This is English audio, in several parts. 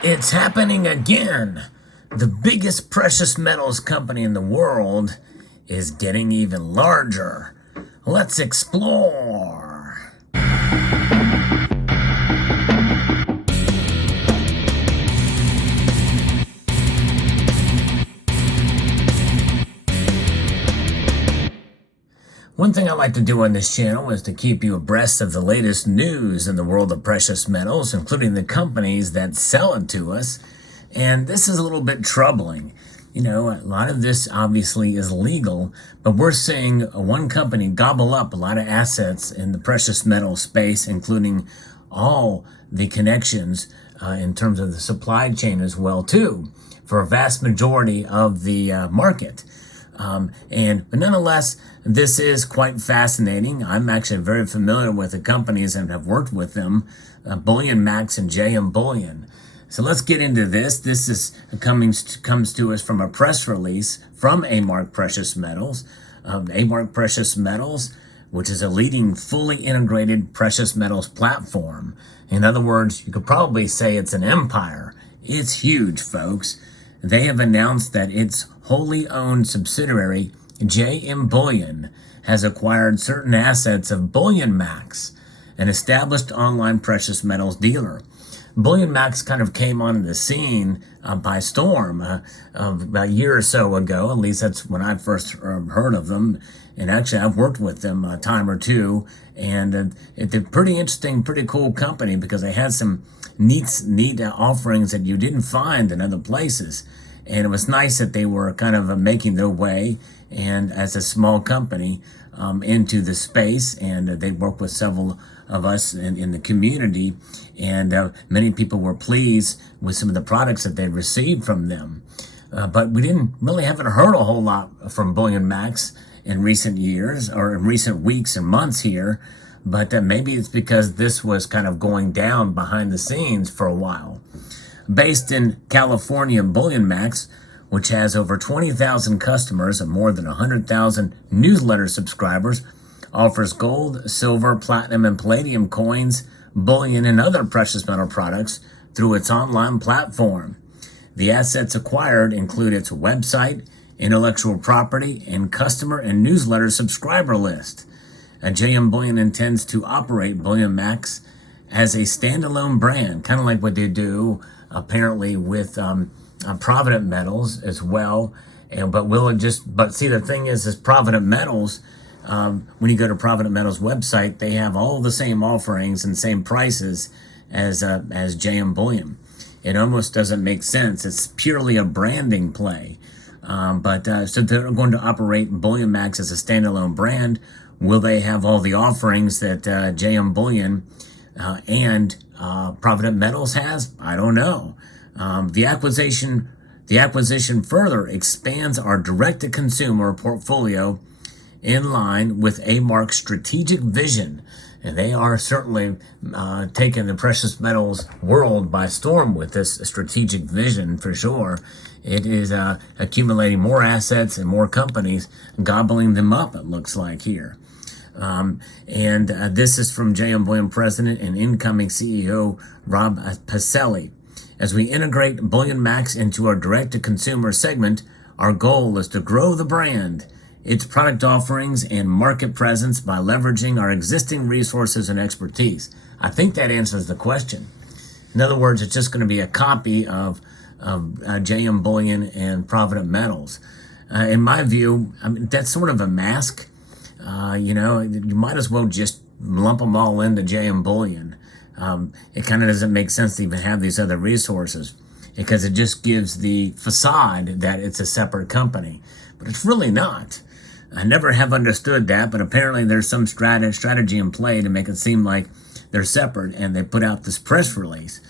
It's happening again. The biggest precious metals company in the world is getting even larger. Let's explore. One thing I like to do on this channel is to keep you abreast of the latest news in the world of precious metals, including the companies that sell it to us. And this is a little bit troubling. You know, a lot of this obviously is legal, but we're seeing one company gobble up a lot of assets in the precious metal space, including all the connections in terms of the supply chain as well, too, for a vast majority of the market. But nonetheless, this is quite fascinating. I'm actually very familiar with the companies and have worked with them, BullionMax and Bullion. So let's get into this. This is comes to us from a press release from A-Mark Precious Metals. A-Mark Precious Metals, which is a leading fully integrated precious metals platform. In other words, you could probably say it's an empire. It's huge, folks. They have announced that its wholly owned subsidiary, JM Bullion, has acquired certain assets of BullionMax, an established online precious metals dealer. BullionMax kind of came onto the scene by storm about a year or so ago. At least that's when I first heard of them. And actually, I've worked with them a time or two. And it's a pretty interesting, pretty cool company because they had some neat offerings that you didn't find in other places. And it was nice that they were kind of making their way and as a small company into the space. And they worked with several of us in the community. And many people were pleased with some of the products that they received from them. But we haven't heard a whole lot from BullionMax in recent years or in recent weeks and months here. But maybe it's because this was kind of going down behind the scenes for a while. Based in California, BullionMax, which has over 20,000 customers and more than 100,000 newsletter subscribers, offers gold, silver, platinum, and palladium coins, bullion, and other precious metal products through its online platform. The assets acquired include its website, intellectual property, and customer and newsletter subscriber list. JM Bullion intends to operate BullionMax as a standalone brand, kind of like what they do apparently with Provident Metals as well. But see, the thing is Provident Metals, when you go to Provident Metals website, they have all the same offerings and same prices as JM Bullion. It almost doesn't make sense. It's purely a branding play. So they're going to operate BullionMax as a standalone brand. Will they have all the offerings that JM Bullion and Provident Metals has? I don't know. The acquisition further expands our direct-to-consumer portfolio in line with A-Mark's strategic vision. And they are certainly taking the precious metals world by storm with this strategic vision for sure. It is accumulating more assets and more companies, gobbling them up, it looks like here. This is from JM Bullion President and incoming CEO Rob Pacelli. As we integrate BullionMax into our direct-to-consumer segment, our goal is to grow the brand, its product offerings, and market presence by leveraging our existing resources and expertise. I think that answers the question. In other words, it's just going to be a copy of JM Bullion and Provident Metals. In my view, that's sort of a mask. You might as well just lump them all into JM Bullion. It kind of doesn't make sense to even have these other resources because it just gives the facade that it's a separate company, but it's really not. I never have understood that, but apparently there's some strategy in play to make it seem like they're separate, and they put out this press release.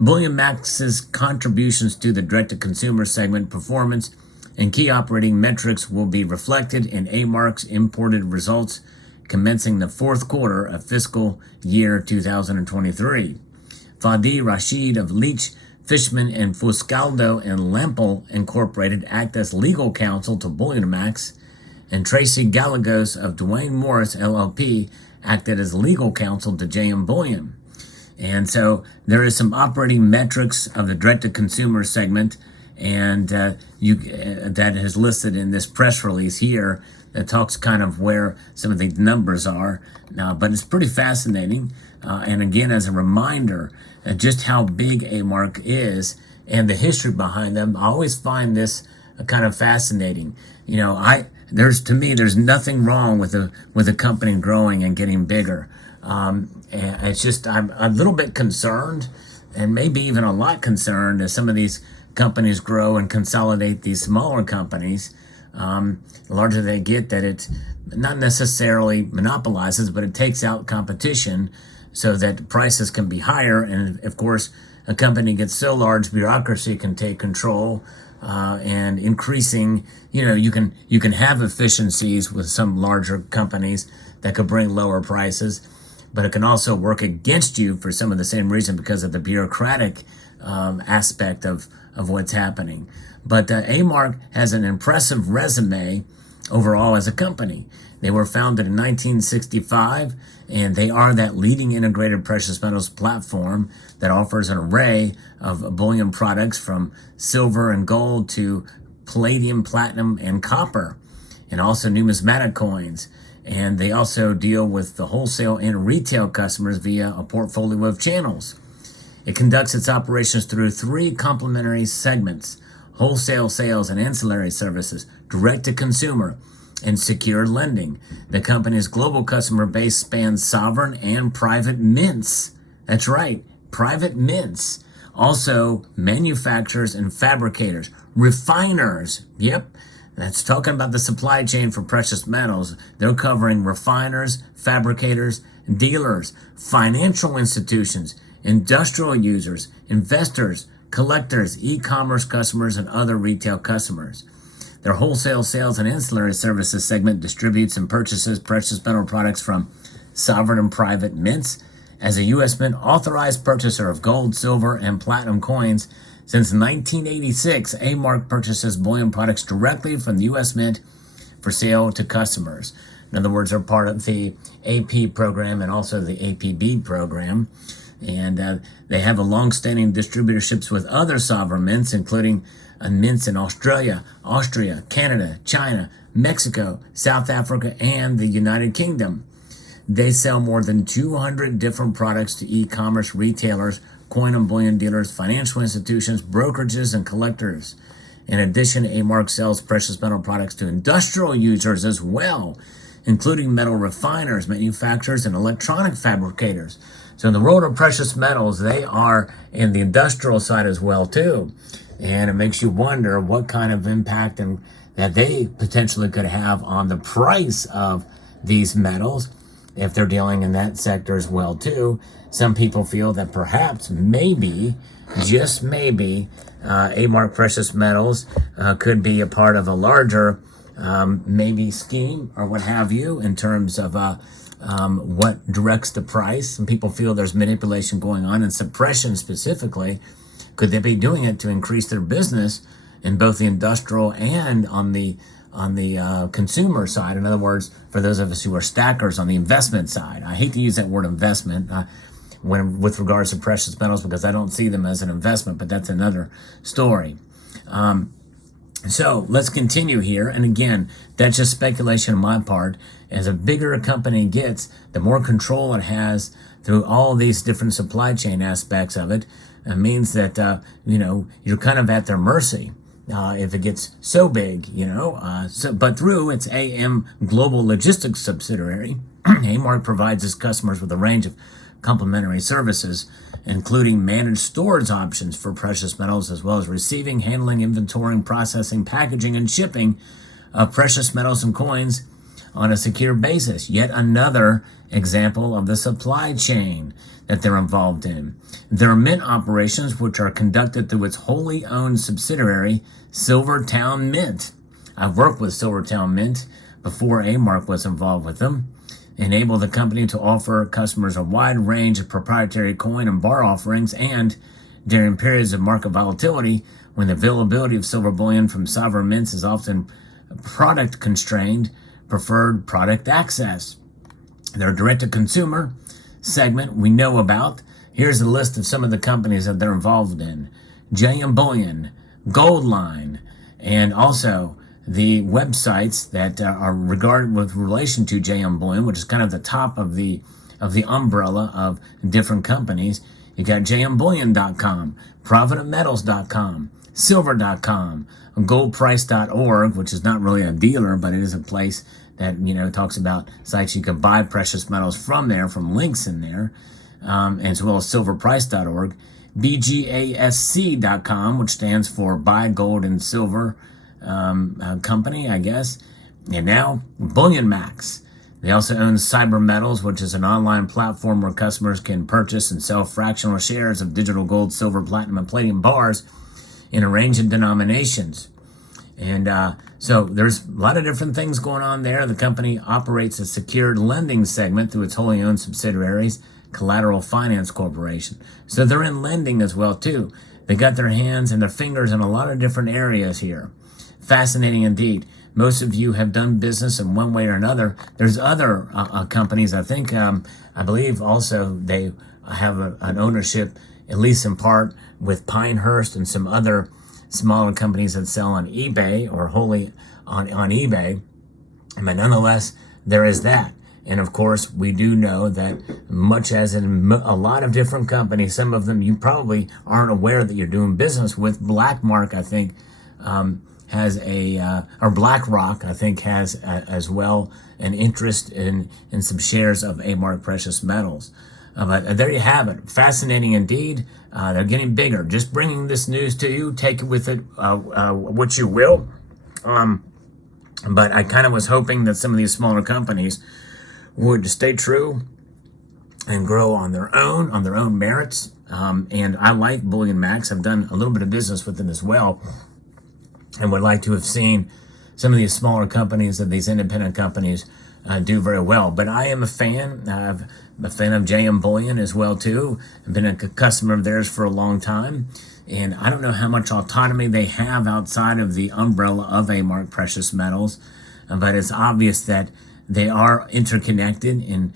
BullionMax's contributions to the direct-to-consumer segment performance and key operating metrics will be reflected in A-Mark's imported results commencing the fourth quarter of fiscal year 2023. Fadi Rashid of Leach, Fishman and Fuscaldo and Lempel Incorporated act as legal counsel to BullionMax, and Tracy Gallegos of Dwayne Morris LLP acted as legal counsel to JM Bullion. And so there is some operating metrics of the direct-to-consumer segment, and that is listed in this press release here that talks kind of where some of the numbers are. But it's pretty fascinating. And again, as a reminder, just how big A-Mark is and the history behind them, I always find this kind of fascinating. To me, there's nothing wrong with a company growing and getting bigger. And it's just, I'm a little bit concerned, and maybe even a lot concerned, as some of these companies grow and consolidate these smaller companies. The larger they get, that it not necessarily monopolizes, but it takes out competition so that prices can be higher. And of course, a company gets so large, bureaucracy can take control, and increasing, you can have efficiencies with some larger companies that could bring lower prices, but it can also work against you for some of the same reason, because of the bureaucratic aspect of what's happening. But A-Mark has an impressive resume overall as a company. They were founded in 1965, and they are that leading integrated precious metals platform that offers an array of bullion products from silver and gold to palladium, platinum, and copper, and also numismatic coins. And they also deal with the wholesale and retail customers via a portfolio of channels. It conducts its operations through three complementary segments: wholesale sales and ancillary services, direct-to-consumer, and secured lending. The company's global customer base spans sovereign and private mints. That's right, private mints. Also, manufacturers and fabricators, refiners. Yep, that's talking about the supply chain for precious metals. They're covering refiners, fabricators, dealers, financial institutions, industrial users, investors, collectors, e-commerce customers, and other retail customers. Their wholesale sales and ancillary services segment distributes and purchases precious metal products from sovereign and private mints. As a U.S. Mint authorized purchaser of gold, silver, and platinum coins since 1986, A-Mark purchases bullion products directly from the U.S. Mint for sale to customers. In other words, they're part of the AP program and also the APB program. And they have a long-standing distributorships with other sovereign mints, including mints in Australia, Austria, Canada, China, Mexico, South Africa, and the United Kingdom. They sell more than 200 different products to e-commerce retailers, coin and bullion dealers, financial institutions, brokerages, and collectors. In addition, A-Mark sells precious metal products to industrial users as well, including metal refiners, manufacturers, and electronic fabricators. So in the world of precious metals, they are in the industrial side as well too. And it makes you wonder what kind of impact that they potentially could have on the price of these metals if they're dealing in that sector as well too. Some people feel that perhaps, maybe, just maybe, A-Mark Precious Metals could be a part of a larger maybe scheme or what have you, in terms of what directs the price. Some people feel there's manipulation going on and suppression specifically. Could they be doing it to increase their business in both the industrial and on the consumer side? In other words, for those of us who are stackers on the investment side. I hate to use that word investment with regards to precious metals, because I don't see them as an investment, but that's another story. So let's continue here. And again, that's just speculation on my part. As a bigger a company gets, the more control it has through all these different supply chain aspects of it. It means that, you're kind of at their mercy if it gets so big, but through its AM Global Logistics subsidiary, A-Mark provides its customers with a range of complementary services, including managed storage options for precious metals, as well as receiving, handling, inventorying, processing, packaging, and shipping of precious metals and coins on a secure basis. Yet another example of the supply chain that they're involved in. Their mint operations, which are conducted through its wholly owned subsidiary, Silvertown Mint. I've worked with Silvertown Mint before A-Mark was involved with them. Enable the company to offer customers a wide range of proprietary coin and bar offerings, and during periods of market volatility, when the availability of silver bullion from sovereign mints is often product constrained, preferred product access. Their direct-to-consumer segment we know about. Here's a list of some of the companies that they're involved in. JM Bullion, Goldline, and also the websites that are regarded with relation to JM Bullion, which is kind of the top of the umbrella of different companies. You got jmbullion.com, providentmetals.com, silver.com, goldprice.org, which is not really a dealer, but it is a place that, talks about sites you can buy precious metals from there, from links in there, as well as silverprice.org, bgasc.com, which stands for Buy Gold and Silver Company, I guess, and now BullionMax. They also own Cyber Metals, which is an online platform where customers can purchase and sell fractional shares of digital gold, silver, platinum, and palladium bars in a range of denominations. And so there's a lot of different things going on there. The company operates a secured lending segment through its wholly owned subsidiaries, Collateral Finance Corporation. So they're in lending as well, too. They got their hands and their fingers in a lot of different areas here. Fascinating indeed. Most of you have done business in one way or another. There's other companies, I believe also they have an ownership, at least in part, with Pinehurst and some other smaller companies that sell on eBay or wholly on eBay. But nonetheless, there is that. And of course, we do know that much as in a lot of different companies, some of them you probably aren't aware that you're doing business with. Blackmark, I think, has or BlackRock, I think, has as well an interest in some shares of A-Mark Precious Metals. But there you have it. Fascinating indeed. They're getting bigger. Just bringing this news to you. Take it with it what you will. But I kind of was hoping that some of these smaller companies would stay true and grow on their own merits. And I like BullionMax. I've done a little bit of business with them as well, and would like to have seen some of these smaller companies and these independent companies do very well. But I am a fan. I'm a fan of JM Bullion as well, too. I've been a customer of theirs for a long time. And I don't know how much autonomy they have outside of the umbrella of A-Mark Precious Metals. But it's obvious that they are interconnected in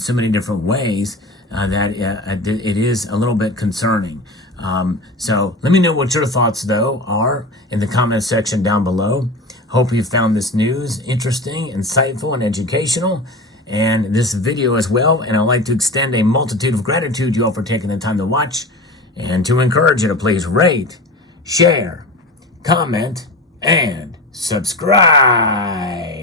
so many different ways that it is a little bit concerning. So let me know what your thoughts, though, are in the comment section down below. Hope you found this news interesting, insightful, and educational, and this video as well. And I'd like to extend a multitude of gratitude to you all for taking the time to watch, and to encourage you to please rate, share, comment, and subscribe.